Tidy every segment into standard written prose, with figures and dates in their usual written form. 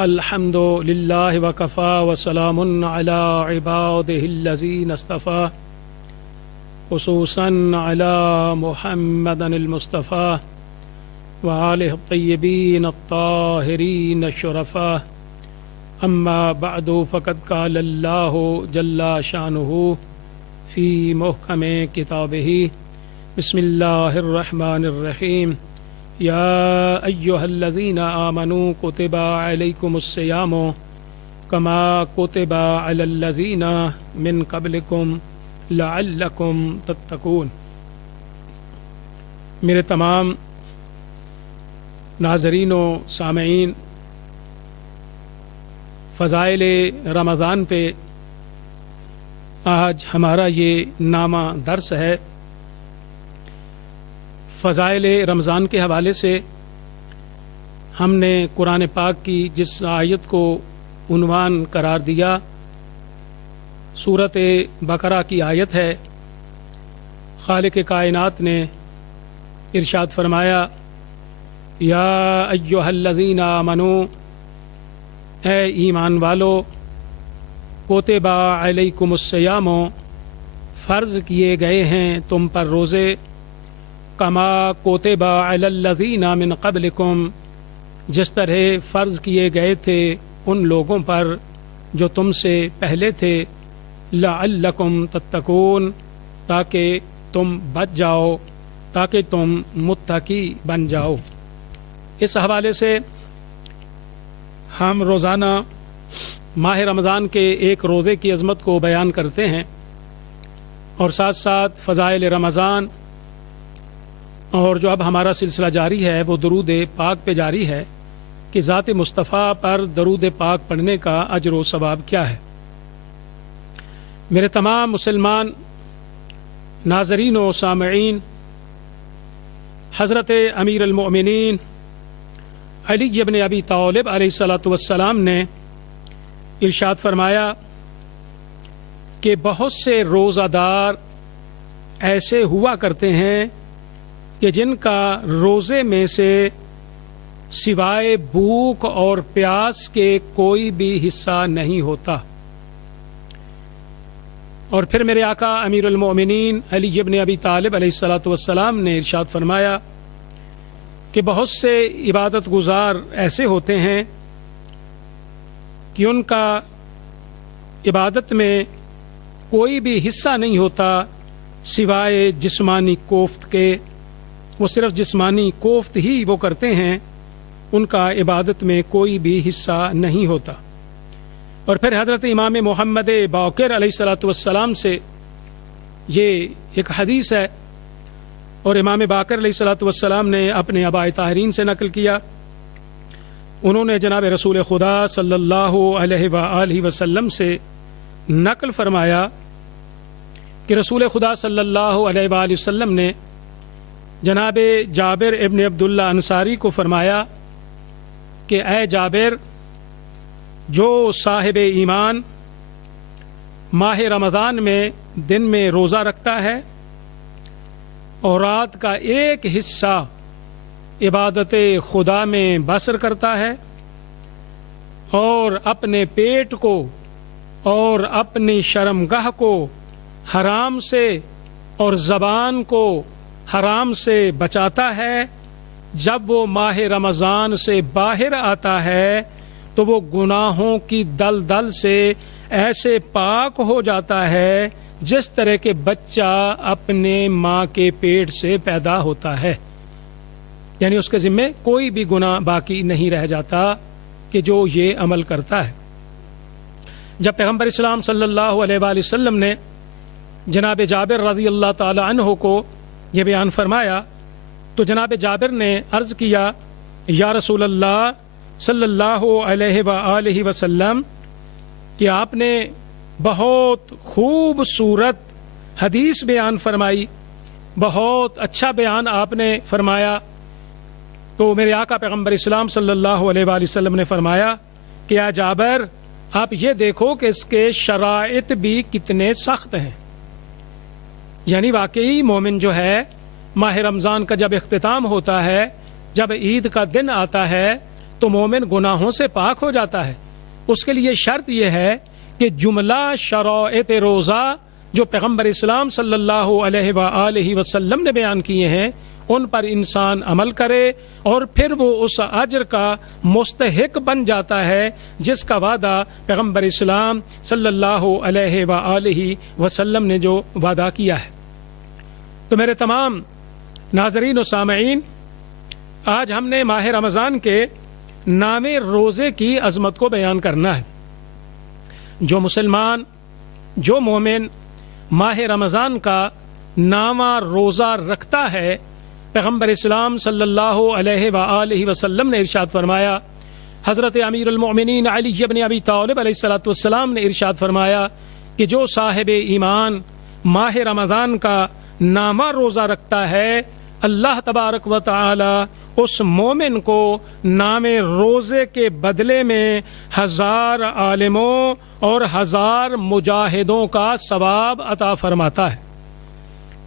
الحمد للہ وکفا وسلام علی عبادہ الذین اصطفی خصوصا علی محمد المصطفی وآلہ الطیبین الطاہرین الشرفاء اما بعد فقد قال اللہ جل شانہ فی محکم کتابہ بسم اللہ الرحمن الرحیم یا ایہا الذین آمنوا کتب علیکم الصیام کما کتب علی الذین من قبلکم لعلکم تتقون۔ میرے تمام ناظرین و سامعین، فضائل رمضان پہ آج ہمارا یہ نامہ درس ہے۔ فضائل رمضان کے حوالے سے ہم نے قرآن پاک کی جس آیت کو عنوان قرار دیا، سورۃ بقرہ کی آیت ہے۔ خالق کائنات نے ارشاد فرمایا، یا ایہا الذین آمنوا، اے ایمان والو، کتب علیکم الصیام، فرض کیے گئے ہیں تم پر روزے، کما کتب علی الذین من قبلکم، جس طرح فرض کیے گئے تھے ان لوگوں پر جو تم سے پہلے تھے، لعلکم تتقون، تاکہ تم بچ جاؤ، تاکہ تم متقی بن جاؤ۔ اس حوالے سے ہم روزانہ ماہ رمضان کے ایک روزے کی عظمت کو بیان کرتے ہیں، اور ساتھ ساتھ فضائل رمضان، اور جو اب ہمارا سلسلہ جاری ہے وہ درود پاک پہ جاری ہے کہ ذات مصطفیٰ پر درود پاک پڑھنے کا اجر و ثواب کیا ہے۔ میرے تمام مسلمان ناظرین و سامعین، حضرت امیر المؤمنین علی ابن ابی طالب علیہ السلام نے ارشاد فرمایا کہ بہت سے روزہ دار ایسے ہوا کرتے ہیں کہ جن کا روزے میں سے سوائے بھوک اور پیاس کے کوئی بھی حصہ نہیں ہوتا۔ اور پھر میرے آقا امیر المؤمنین علی ابن ابی طالب علیہ السلام نے ارشاد فرمایا کہ بہت سے عبادت گزار ایسے ہوتے ہیں کہ ان کا عبادت میں کوئی بھی حصہ نہیں ہوتا سوائے جسمانی کوفت کے، وہ صرف جسمانی کوفت ہی وہ کرتے ہیں، ان کا عبادت میں کوئی بھی حصہ نہیں ہوتا۔ اور پھر حضرت امام محمد باقر علیہ السلام سے یہ ایک حدیث ہے، اور امام باقر علیہ السلام نے اپنے آباء طاہرین سے نقل کیا، انہوں نے جناب رسول خدا صلی اللہ علیہ وآلہ وسلم سے نقل فرمایا کہ رسول خدا صلی اللہ علیہ وآلہ وسلم نے جناب جابر ابن عبداللہ انصاری کو فرمایا کہ اے جابر، جو صاحب ایمان ماہ رمضان میں دن میں روزہ رکھتا ہے اور رات کا ایک حصہ عبادت خدا میں بسر کرتا ہے، اور اپنے پیٹ کو اور اپنی شرمگاہ کو حرام سے اور زبان کو حرام سے بچاتا ہے، جب وہ ماہ رمضان سے باہر آتا ہے تو وہ گناہوں کی دلدل سے ایسے پاک ہو جاتا ہے جس طرح کے بچہ اپنے ماں کے پیٹ سے پیدا ہوتا ہے، یعنی اس کے ذمے کوئی بھی گناہ باقی نہیں رہ جاتا کہ جو یہ عمل کرتا ہے۔ جب پیغمبر اسلام صلی اللہ علیہ وآلہ وسلم نے جناب جابر رضی اللہ تعالی عنہ کو یہ بیان فرمایا تو جناب جابر نے عرض کیا، یا رسول اللہ صلی اللہ علیہ وآلہ وسلم، کہ آپ نے بہت خوبصورت حدیث بیان فرمائی، بہت اچھا بیان آپ نے فرمایا۔ تو میرے آقا پیغمبر اسلام صلی اللہ علیہ وآلہ وسلم نے فرمایا کہ یا جابر، آپ یہ دیکھو کہ اس کے شرائط بھی کتنے سخت ہیں۔ یعنی واقعی مومن جو ہے ماہ رمضان کا جب اختتام ہوتا ہے، جب عید کا دن آتا ہے تو مومن گناہوں سے پاک ہو جاتا ہے۔ اس کے لیے شرط یہ ہے کہ جملہ شرائط روزہ جو پیغمبر اسلام صلی اللہ علیہ وآلہ وسلم نے بیان کیے ہیں ان پر انسان عمل کرے، اور پھر وہ اس اجر کا مستحق بن جاتا ہے جس کا وعدہ پیغمبر اسلام صلی اللہ علیہ وآلہ وسلم نے جو وعدہ کیا ہے۔ تو میرے تمام ناظرین و سامعین، آج ہم نے ماہ رمضان کے نامے روزے کی عظمت کو بیان کرنا ہے۔ جو مسلمان، جو مومن ماہ رمضان کا نامہ روزہ رکھتا ہے، پیغمبر اسلام صلی اللہ علیہ وآلہ وسلم نے ارشاد فرمایا، حضرت امیر المؤمنین علی بن ابی طالب علیہ السلام نے ارشاد فرمایا کہ جو صاحب ایمان ماہ رمضان کا نامہ روزہ رکھتا ہے، اللہ تبارک و تعالی اس مومن کو نام روزے کے بدلے میں 1000 عالموں اور 1000 مجاہدوں کا ثواب عطا فرماتا ہے۔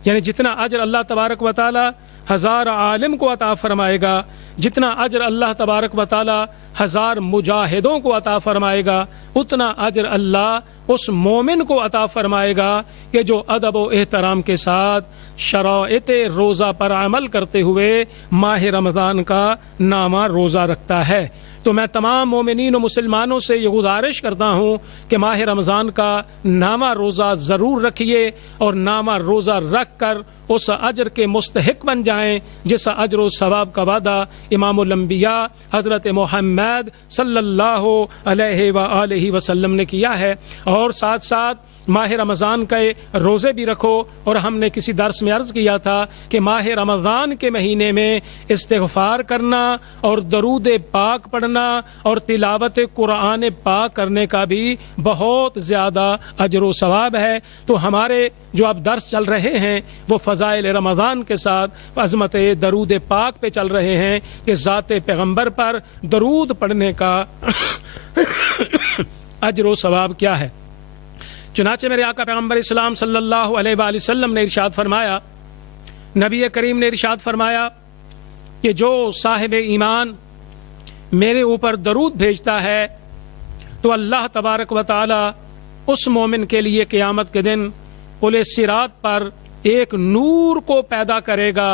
یعنی جتنا اجر اللہ تبارک و تعالی 1000 عالم کو عطا فرمائے گا، جتنا اجر اللہ تبارک و تعالی 1000 مجاہدوں کو عطا فرمائے گا، اتنا اجر اللہ اس مومن کو عطا فرمائے گا کہ جو ادب و احترام کے ساتھ شرائط روزہ پر عمل کرتے ہوئے ماہ رمضان کا نامہ روزہ رکھتا ہے۔ تو میں تمام مومنین و مسلمانوں سے یہ گزارش کرتا ہوں کہ ماہ رمضان کا نامہ روزہ ضرور رکھیے، اور نامہ روزہ رکھ کر اس اجر کے مستحق بن جائیں جس اجر و ثواب کا وعدہ امام الانبیاء حضرت محمد صلی اللہ علیہ وآلہ وسلم نے کیا ہے۔ اور ساتھ ساتھ ماہ رمضان کے روزے بھی رکھو۔ اور ہم نے کسی درس میں عرض کیا تھا کہ ماہ رمضان کے مہینے میں استغفار کرنا اور درود پاک پڑھنا اور تلاوت قرآن پاک کرنے کا بھی بہت زیادہ اجر و ثواب ہے۔ تو ہمارے جو اب درس چل رہے ہیں وہ فضائل رمضان کے ساتھ عظمت درود پاک پہ چل رہے ہیں کہ ذات پیغمبر پر درود پڑھنے کا اجر و ثواب کیا ہے۔ چنانچہ میرے آقا پیغمبر اسلام صلی اللہ علیہ وآلہ وسلم نے ارشاد فرمایا، نبی کریم نے ارشاد فرمایا کہ جو صاحب ایمان میرے اوپر درود بھیجتا ہے تو اللہ تبارک و تعالی اس مومن کے لیے قیامت کے دن پل صراط پر ایک نور کو پیدا کرے گا۔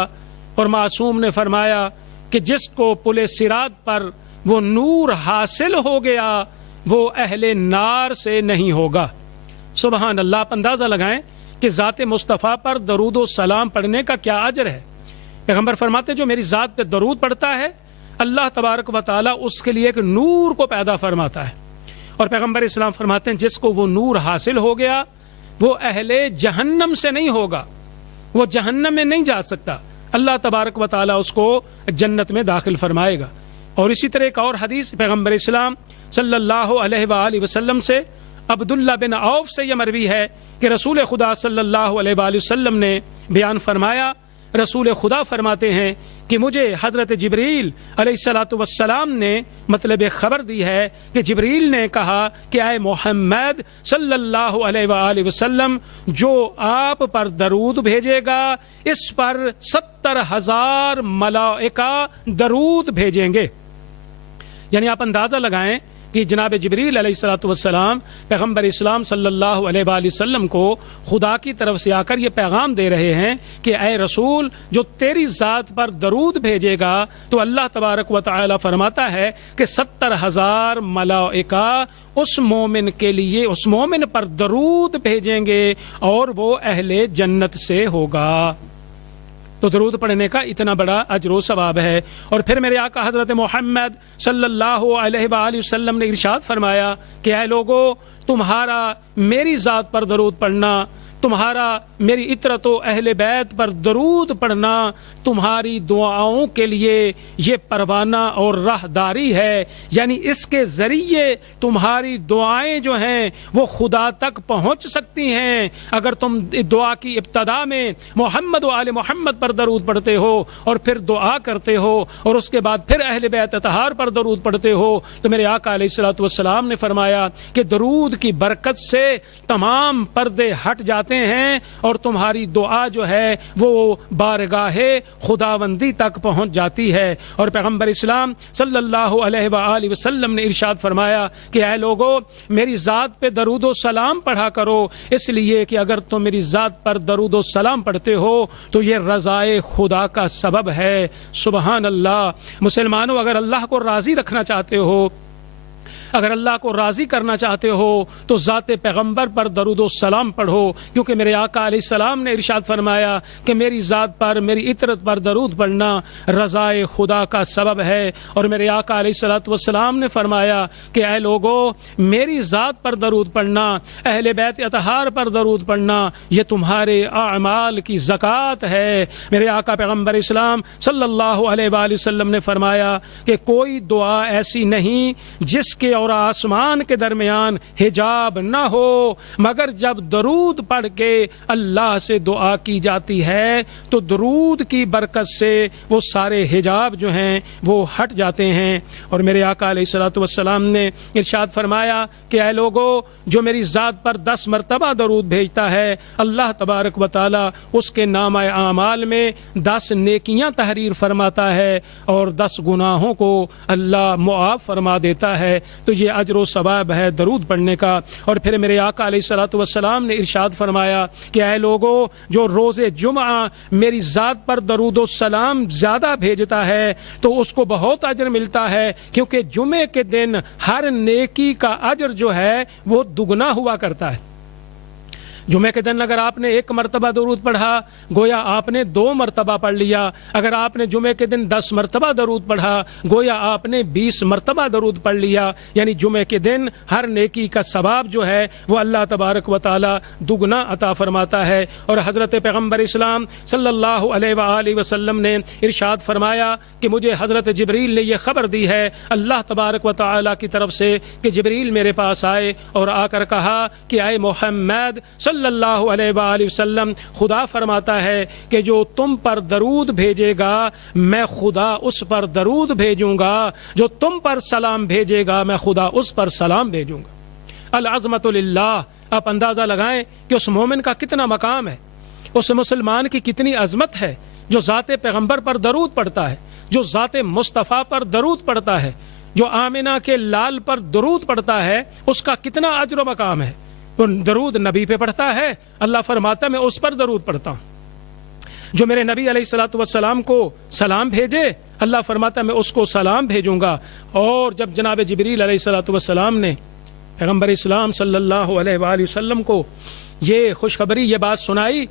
اور معصوم نے فرمایا کہ جس کو پل صراط پر وہ نور حاصل ہو گیا وہ اہل نار سے نہیں ہوگا۔ سبحان اللہ! آپ اندازہ لگائیں کہ ذات مصطفیٰ پر درود و سلام پڑھنے کا کیا اجر ہے۔ پیغمبر فرماتے جو میری ذات پہ درود پڑھتا ہے اللہ تبارک و تعالی اس کے لیے ایک نور کو پیدا فرماتا ہے۔ اور پیغمبر اسلام فرماتے ہیں جس کو وہ نور حاصل ہو گیا وہ اہل جہنم سے نہیں ہوگا، وہ جہنم میں نہیں جا سکتا، اللہ تبارک و تعالی اس کو جنت میں داخل فرمائے گا۔ اور اسی طرح ایک اور حدیث پیغمبر اسلام صلی اللہ علیہ وآلہ وسلم سے عبداللہ بن عوف سے یہ مروی ہے کہ رسول خدا صلی اللہ علیہ وآلہ وسلم نے بیان فرمایا، رسول خدا فرماتے ہیں کہ مجھے حضرت جبریل علیہ السلام نے مطلب خبر دی ہے کہ جبریل نے کہا کہ اے محمد صلی اللہ علیہ وآلہ وسلم جو آپ پر درود بھیجے گا اس پر 70,000 ملائکہ درود بھیجیں گے۔ یعنی آپ اندازہ لگائیں کہ جناب جبریل علیہ السلام پیغمبر اسلام صلی اللہ علیہ وآلہ وسلم کو خدا کی طرف سے آ کر یہ پیغام دے رہے ہیں کہ اے رسول جو تیری ذات پر درود بھیجے گا تو اللہ تبارک و تعالی فرماتا ہے کہ 70,000 ملائکہ اس مومن کے لیے اس مومن پر درود بھیجیں گے اور وہ اہل جنت سے ہوگا۔ تو درود پڑھنے کا اتنا بڑا اجر و ثواب ہے۔ اور پھر میرے آقا حضرت محمد صلی اللہ علیہ وآلہ وسلم نے ارشاد فرمایا کہ اے لوگو تمہارا میری ذات پر درود پڑھنا، تمہارا میری عطرت و اہل بیت پر درود پڑھنا تمہاری دعاؤں کے لیے یہ پروانہ اور راہداری ہے، یعنی اس کے ذریعے تمہاری دعائیں جو ہیں وہ خدا تک پہنچ سکتی ہیں۔ اگر تم دعا کی ابتدا میں محمد و آل محمد پر درود پڑھتے ہو اور پھر دعا کرتے ہو اور اس کے بعد پھر اہل بیت اطہار پر درود پڑھتے ہو تو میرے آقا علیہ السلام نے فرمایا کہ درود کی برکت سے تمام پردے ہٹ جاتے ہیں اور تمہاری دعا جو ہے وہ بارگاہ خداوندی تک پہنچ جاتی ہے۔ اور پیغمبر اسلام صلی اللہ علیہ وآلہ وسلم نے ارشاد فرمایا کہ اے لوگو میری ذات پہ درود و سلام پڑھا کرو، اس لیے کہ اگر تم میری ذات پر درود و سلام پڑھتے ہو تو یہ رضائے خدا کا سبب ہے۔ سبحان اللہ۔ مسلمانوں، اگر اللہ کو راضی رکھنا چاہتے ہو، اگر اللہ کو راضی کرنا چاہتے ہو تو ذات پیغمبر پر درود و سلام پڑھو، کیونکہ میرے آقا علیہ السلام نے ارشاد فرمایا کہ میری ذات پر، میری عطرت پر درود پڑھنا رضائے خدا کا سبب ہے۔ اور میرے آقا علیہ السلام نے فرمایا کہ اے لوگو میری ذات پر درود پڑھنا، اہل بیت اطہار پر درود پڑھنا، یہ تمہارے اعمال کی زکوٰۃ ہے۔ میرے آقا پیغمبر اسلام صلی اللہ علیہ وآلہ وسلم نے فرمایا کہ کوئی دعا ایسی نہیں جس کے اور آسمان کے درمیان حجاب نہ ہو، مگر جب درود پڑھ کے اللہ سے دعا کی جاتی ہے تو درود کی برکت سے وہ سارے حجاب جو ہیں وہ ہٹ جاتے ہیں۔ اور میرے آقا علیہ السلام نے ارشاد فرمایا کہ اے لوگو جو میری ذات پر 10 مرتبہ درود بھیجتا ہے، اللہ تبارک و تعالی اس کے نامہ اعمال میں 10 نیکیاں تحریر فرماتا ہے اور 10 گناہوں کو اللہ معاف فرما دیتا ہے۔ تو یہ اجر و ثواب ہے درود پڑھنے کا۔ اور پھر میرے آقا علیہ السلام نے ارشاد فرمایا کہ اے لوگو جو روز جمعہ میری ذات پر درود و سلام زیادہ بھیجتا ہے تو اس کو بہت اجر ملتا ہے، کیونکہ جمعے کے دن ہر نیکی کا اجر جو ہے وہ دگنا ہوا کرتا ہے۔ جمعے کے دن اگر آپ نے 1 مرتبہ درود پڑھا گویا آپ نے 2 مرتبہ پڑھ لیا، اگر آپ نے جمعے کے دن 10 مرتبہ درود پڑھا گویا آپ نے 20 مرتبہ درود پڑھ لیا، یعنی جمعے کے دن ہر نیکی کا ثواب جو ہے وہ اللہ تبارک و تعالی دگنا عطا فرماتا ہے۔ اور حضرت پیغمبر اسلام صلی اللہ علیہ وآلہ وسلم نے ارشاد فرمایا کہ مجھے حضرت جبریل نے یہ خبر دی ہے اللہ تبارک و تعالی کی طرف سے کہ جبریل میرے پاس آئے اور آ کر کہا کہ اے محمد صلی اللہ علیہ وآلہ وسلم، خدا فرماتا ہے کہ جو تم پر درود بھیجے گا میں خدا اس پر درود بھیجوں گا، جو تم پر سلام بھیجے گا میں خدا اس پر سلام بھیجوں گا۔ العظمت للہ۔ آپ اندازہ لگائیں کہ اس مومن کا کتنا مقام ہے، اس مسلمان کی کتنی عظمت ہے جو ذات پیغمبر پر درود پڑھتا ہے، جو ذات مصطفیٰ پر درود پڑھتا ہے، جو آمنہ کے لال پر درود پڑھتا ہے، اس کا کتنا اجر و مقام ہے۔ وہ درود نبی پہ پڑھتا ہے، اللہ فرماتا ہے میں اس پر درود پڑھتا ہوں۔ جو میرے نبی علیہ السلام کو سلام بھیجے اللہ فرماتا ہے میں اس کو سلام بھیجوں گا۔ اور جب جناب جبریل علیہ السلام نے پیغمبر اسلام صلی اللہ علیہ وآلہ وسلم کو یہ خوشخبری، یہ بات سنائی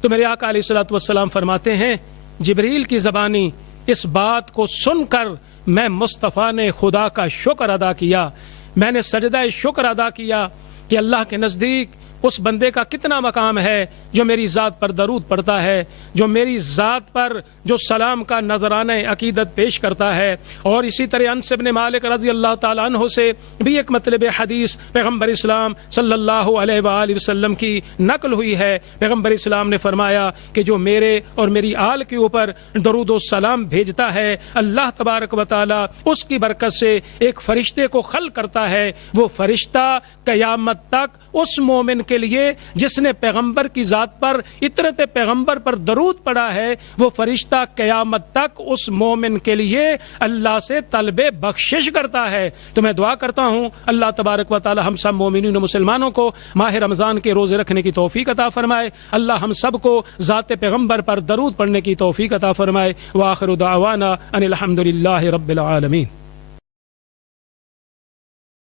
تو میرے آقا علیہ السلام فرماتے ہیں جبریل کی زبانی اس بات کو سن کر میں مصطفیٰ نے خدا کا شکر ادا کیا، میں نے سجدہ شکر ادا کیا کہ اللہ کے نزدیک اس بندے کا کتنا مقام ہے جو میری ذات پر درود پڑھتا ہے، جو میری ذات پر جو سلام کا نذرانہ عقیدت پیش کرتا ہے۔ اور اسی طرح انس بن مالک رضی اللہ تعالیٰ عنہ سے بھی ایک مطلب حدیث پیغمبر اسلام صلی اللہ علیہ وآلہ وسلم کی نقل ہوئی ہے۔ پیغمبر اسلام نے فرمایا کہ جو میرے اور میری آل کے اوپر درود و سلام بھیجتا ہے اللہ تبارک و تعالی اس کی برکت سے ایک فرشتے کو خلق کرتا ہے، وہ فرشتہ قیامت تک اس مومن کے لیے جس نے پیغمبر کی ذات پر عطرت پیغمبر پر درود پڑھا ہے، وہ فرشتہ قیامت تک اس مومن کے لیے اللہ سے طلب بخشش کرتا ہے۔ تو میں دعا کرتا ہوں اللہ تبارک و تعالی ہم سب مومنین و مسلمانوں کو ماہ رمضان کے روزے رکھنے کی توفیق عطا فرمائے، اللہ ہم سب کو ذات پیغمبر پر درود پڑھنے کی توفیق عطا فرمائے۔ وآخر دعوانا ان الحمد للہ رب العالمین۔